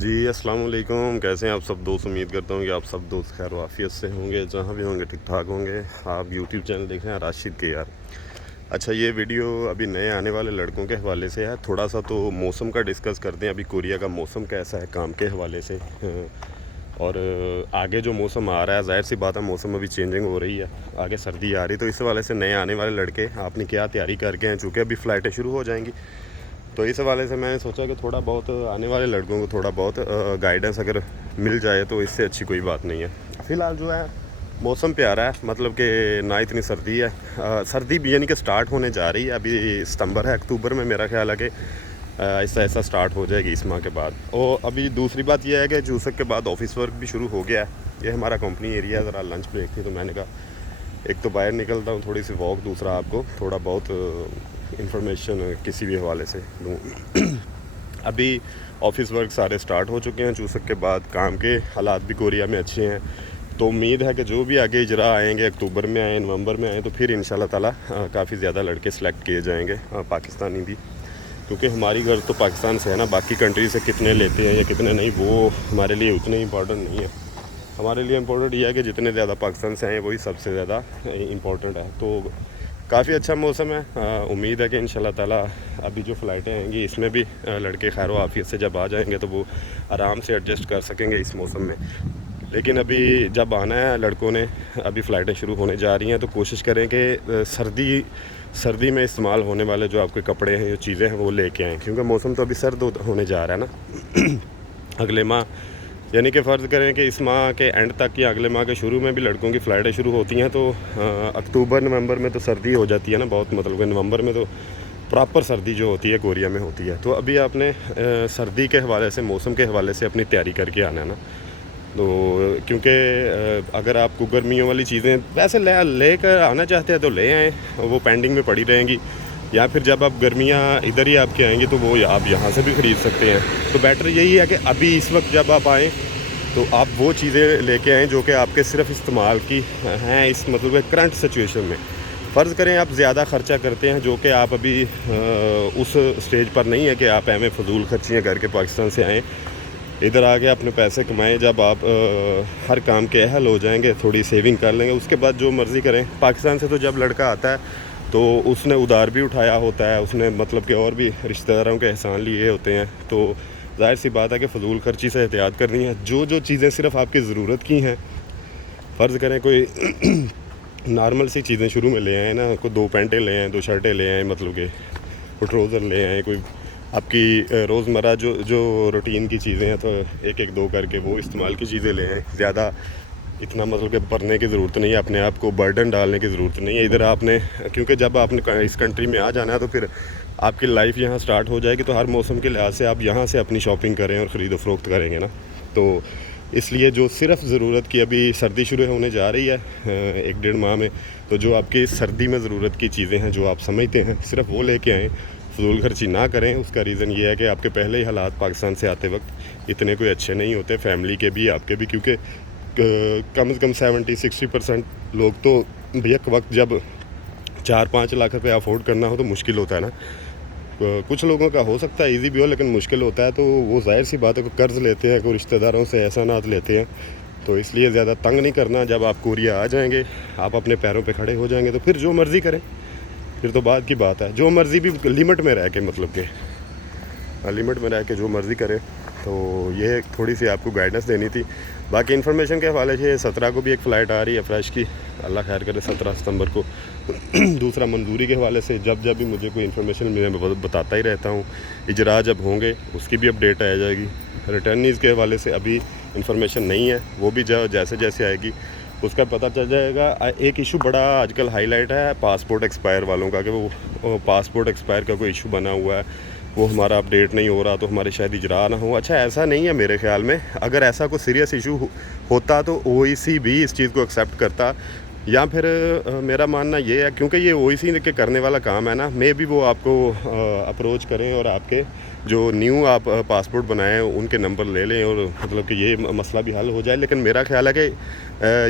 جی السلام علیکم، کیسے ہیں آپ سب دوست؟ امید کرتا ہوں کہ آپ سب دوست خیر و عافیت سے ہوں گے، جہاں بھی ہوں گے ٹھیک ٹھاک ہوں گے۔ آپ یوٹیوب چینل دیکھ رہے ہیں راشد کے یار۔ اچھا، یہ ویڈیو ابھی نئے آنے والے لڑکوں کے حوالے سے ہے، تھوڑا سا تو موسم کا ڈسکس کرتے ہیں۔ ابھی کوریا کا موسم کیسا ہے کام کے حوالے سے، اور آگے جو موسم آ رہا ہے، ظاہر سی بات ہے موسم ابھی چینجنگ ہو رہی ہے، آگے سردی آ رہی، تو اس حوالے سے نئے آنے والے لڑکے آپ نے کیا تیاری کر کے ہیں؟ چونکہ ابھی فلائٹیں شروع ہو جائیں گی، تو اس حوالے سے میں نے سوچا کہ تھوڑا بہت آنے والے لڑکوں کو تھوڑا بہت گائیڈنس اگر مل جائے تو اس سے اچھی کوئی بات نہیں ہے۔ فی الحال جو ہے موسم پیارا ہے، مطلب کہ نہ اتنی سردی ہے، سردی بھی یعنی کہ سٹارٹ ہونے جا رہی ہے، ابھی ستمبر ہے، اکتوبر میں میرا خیال ہے کہ ایسا ایسا سٹارٹ ہو جائے گی اس ماہ کے بعد۔ اور ابھی دوسری بات یہ ہے کہ جوسک کے بعد آفس ورک بھی شروع ہو گیا ہے۔ یہ ہمارا کمپنی ایریا ہے، ذرا لنچ بریک تھی تو میں نے کہا ایک تو باہر نکلتا ہوں تھوڑی سی واک، دوسرا آپ کو تھوڑا بہت انفارمیشن کسی بھی حوالے سے دوں۔ ابھی آفس ورک سارے سٹارٹ ہو چکے ہیں چوسک کے بعد، کام کے حالات بھی کوریا میں اچھے ہیں، تو امید ہے کہ جو بھی آگے اجرا آئیں گے، اکتوبر میں آئیں، نومبر میں آئیں، تو پھر انشاءاللہ تعالیٰ کافی زیادہ لڑکے سلیکٹ کیے جائیں گے، پاکستانی بھی، کیونکہ ہماری غرض تو پاکستان سے ہے نا، باقی کنٹری سے کتنے لیتے ہیں یا کتنے نہیں وہ ہمارے لیے اتنے امپورٹنٹ نہیں ہے۔ ہمارے لیے امپورٹنٹ یہ ہے کہ جتنے زیادہ پاکستان سے آئیں وہی سب سے زیادہ امپورٹنٹ ہے۔ تو کافی اچھا موسم ہے، امید ہے کہ انشاءاللہ تعالیٰ ابھی جو فلائٹیں آئیں گی اس میں بھی لڑکے خیر و عافیت سے جب آ جائیں گے تو وہ آرام سے ایڈجسٹ کر سکیں گے اس موسم میں۔ لیکن ابھی جب آنا ہے لڑکوں نے، ابھی فلائٹیں شروع ہونے جا رہی ہیں، تو کوشش کریں کہ سردی میں استعمال ہونے والے جو آپ کے کپڑے ہیں، جو چیزیں ہیں وہ لے کے آئیں، کیونکہ موسم تو ابھی سرد ہونے جا رہا ہے نا۔ اگلے ماہ یعنی کہ فرض کریں کہ اس ماہ کے اینڈ تک یا اگلے ماہ کے شروع میں بھی لڑکوں کی فلائٹیں شروع ہوتی ہیں، تو اکتوبر نومبر میں تو سردی ہو جاتی ہے نا بہت، مطلب کہ نومبر میں تو پراپر سردی جو ہوتی ہے کوریا میں ہوتی ہے۔ تو ابھی آپ نے سردی کے حوالے سے، موسم کے حوالے سے اپنی تیاری کر کے آنا ہے نا، تو کیونکہ اگر آپ کو گرمیوں والی چیزیں ویسے لے کر آنا چاہتے ہیں تو لے آئیں، وہ پینڈنگ میں پڑی رہیں گی، یا پھر جب آپ گرمیاں ادھر ہی آپ کے آئیں گی تو وہ آپ یہاں سے بھی خرید سکتے ہیں۔ تو بیٹر یہی ہے کہ ابھی اس وقت جب آپ آئیں تو آپ وہ چیزیں لے کے آئیں جو کہ آپ کے صرف استعمال کی ہیں، اس مطلب کرنٹ سچویشن میں۔ فرض کریں آپ زیادہ خرچہ کرتے ہیں، جو کہ آپ ابھی اس سٹیج پر نہیں ہے کہ آپ ایویں فضول خرچیاں کر کے پاکستان سے آئیں، ادھر آ کے اپنے پیسے کمائیں، جب آپ ہر کام کے اہل ہو جائیں گے، تھوڑی سیونگ کر لیں گے، اس کے بعد جو مرضی کریں۔ پاکستان سے تو جب لڑکا آتا ہے تو اس نے ادھار بھی اٹھایا ہوتا ہے، اس نے مطلب کہ اور بھی رشتہ داروں کے احسان لیے ہوتے ہیں، تو ظاہر سی بات ہے کہ فضول خرچی سے احتیاط کرنی ہے۔ جو چیزیں صرف آپ کی ضرورت کی ہیں، فرض کریں کوئی نارمل سی چیزیں شروع میں لے آئیں نا، کوئی 2 پینٹیں لے آئیں، 2 شرٹیں لے آئیں، مطلب کہ کوئی ٹروزر لے آئیں، کوئی آپ کی روزمرہ جو روٹین کی چیزیں ہیں تو ایک 2 کر کے وہ استعمال کی چیزیں لے آئیں۔ زیادہ اتنا مطلب کہ بھرنے کی ضرورت نہیں ہے، اپنے آپ کو برڈن ڈالنے کی ضرورت نہیں ہے ادھر آپ نے، کیونکہ جب آپ نے اس کنٹری میں آ جانا ہے تو پھر آپ کی لائف یہاں سٹارٹ ہو جائے گی، تو ہر موسم کے لحاظ سے آپ یہاں سے اپنی شاپنگ کریں اور خرید و فروخت کریں گے نا۔ تو اس لیے جو صرف ضرورت کی، ابھی سردی شروع ہونے جا رہی ہے 1-1.5 ماہ میں، تو جو آپ کی سردی میں ضرورت کی چیزیں ہیں جو آپ سمجھتے ہیں صرف وہ لے کے آئیں، فضول خرچی نہ کریں۔ اس کا ریزن یہ ہے کہ آپ کے پہلے ہی حالات پاکستان سے آتے وقت اتنے کوئی اچھے نہیں ہوتے، فیملی کے بھی آپ کے بھی، کیونکہ کم از کم 70-60% لوگ تو یک وقت جب 4-5 لاکھ روپے افورڈ کرنا ہو تو مشکل ہوتا ہے نا۔ کچھ لوگوں کا ہو سکتا ہے ایزی بھی ہو، لیکن مشکل ہوتا ہے، تو وہ ظاہر سی بات ہے کہ قرض لیتے ہیں، کوئی رشتہ داروں سے احسانات لیتے ہیں، تو اس لیے زیادہ تنگ نہیں کرنا۔ جب آپ کوریا آ جائیں گے، آپ اپنے پیروں پہ کھڑے ہو جائیں گے، تو پھر جو مرضی کریں، پھر تو بعد کی بات ہے، جو مرضی بھی لمٹ میں رہ کے، مطلب کہ لمٹ میں رہ کے جو مرضی کریں۔ تو یہ تھوڑی سی آپ کو گائیڈنس دینی تھی۔ باقی انفارمیشن کے حوالے سے 17 کو بھی ایک فلائٹ آ رہی ہے فریش کی، اللہ خیر کرے، 17 ستمبر کو۔ دوسرا منظوری کے حوالے سے جب بھی مجھے کوئی انفارمیشن ملے میں بتاتا ہی رہتا ہوں، اجرا جب ہوں گے اس کی بھی اپڈیٹ آ جائے گی۔ ریٹرنیز کے حوالے سے ابھی انفارمیشن نہیں ہے، وہ بھی جیسے آئے گی اس کا پتہ چل جائے گا۔ ایک ایشو بڑا آج کل ہائی لائٹ ہے پاسپورٹ ایکسپائر والوں کا، کہ وہ پاسپورٹ ایکسپائر کا کوئی ایشو بنا ہوا ہے، وہ ہمارا اپڈیٹ نہیں ہو رہا، تو ہمارے شاید اجرا نہ ہو۔ اچھا، ایسا نہیں ہے میرے خیال میں، اگر ایسا کوئی سیریس ایشو ہوتا تو OEC بھی اس چیز کو ایکسیپٹ کرتا، یا پھر میرا ماننا یہ ہے کیونکہ یہ OEC کے کرنے والا کام ہے نا، میں بھی وہ آپ کو اپروچ کریں اور آپ کے جو نیو آپ پاسپورٹ بنائیں ان کے نمبر لے لیں، اور مطلب کہ یہ مسئلہ بھی حل ہو جائے۔ لیکن میرا خیال ہے کہ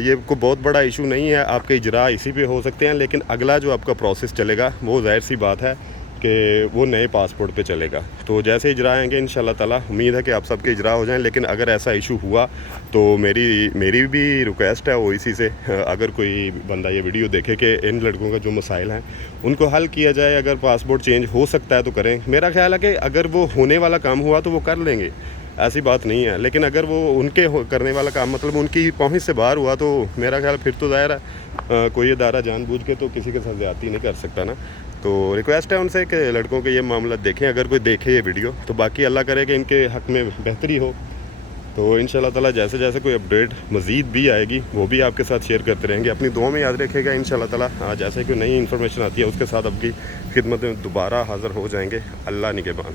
یہ کوئی بہت بڑا ایشو نہیں ہے، آپ کے اجرا اسی پہ ہو سکتے ہیں، لیکن اگلا جو آپ کا پروسیس چلے گا وہ ظاہر سی بات ہے کہ وہ نئے پاسپورٹ پہ چلے گا. تو جیسے اجرا آئیں گے انشاءاللہ تعالیٰ امید ہے کہ آپ سب کے اجرا ہو جائیں. لیکن اگر ایسا ایشو ہوا تو میری بھی ریکویسٹ ہے اویسی سے, اگر کوئی بندہ یہ ویڈیو دیکھے کہ ان لڑکوں کا جو مسائل ہیں ان کو حل کیا جائے. اگر پاسپورٹ چینج ہو سکتا ہے تو کریں. میرا خیال ہے کہ اگر وہ ہونے والا کام ہوا تو وہ کر لیں گے, ایسی بات نہیں ہے. لیکن اگر وہ ان کے کرنے والا کام مطلب ان کی پہنچ سے باہر ہوا تو میرا خیال پھر تو ظاہر ہے کوئی ادارہ جان بوجھ کے تو کسی کے ساتھ زیادتی نہیں کر سکتا نا. تو ریکویسٹ ہے ان سے کہ لڑکوں کے یہ معاملہ دیکھیں, اگر کوئی دیکھے یہ ویڈیو تو. باقی اللہ کرے کہ ان کے حق میں بہتری ہو. تو انشاءاللہ تعالیٰ جیسے جیسے کوئی اپڈیٹ مزید بھی آئے گی وہ بھی آپ کے ساتھ شیئر کرتے رہیں گے. اپنی دعاؤں میں یاد رکھے گا انشاءاللہ تعالیٰ. جیسے کوئی نئی انفارمیشن آتی ہے اس کے ساتھ آپ کی خدمت میں دوبارہ حاضر ہو جائیں گے. اللہ نگہبان.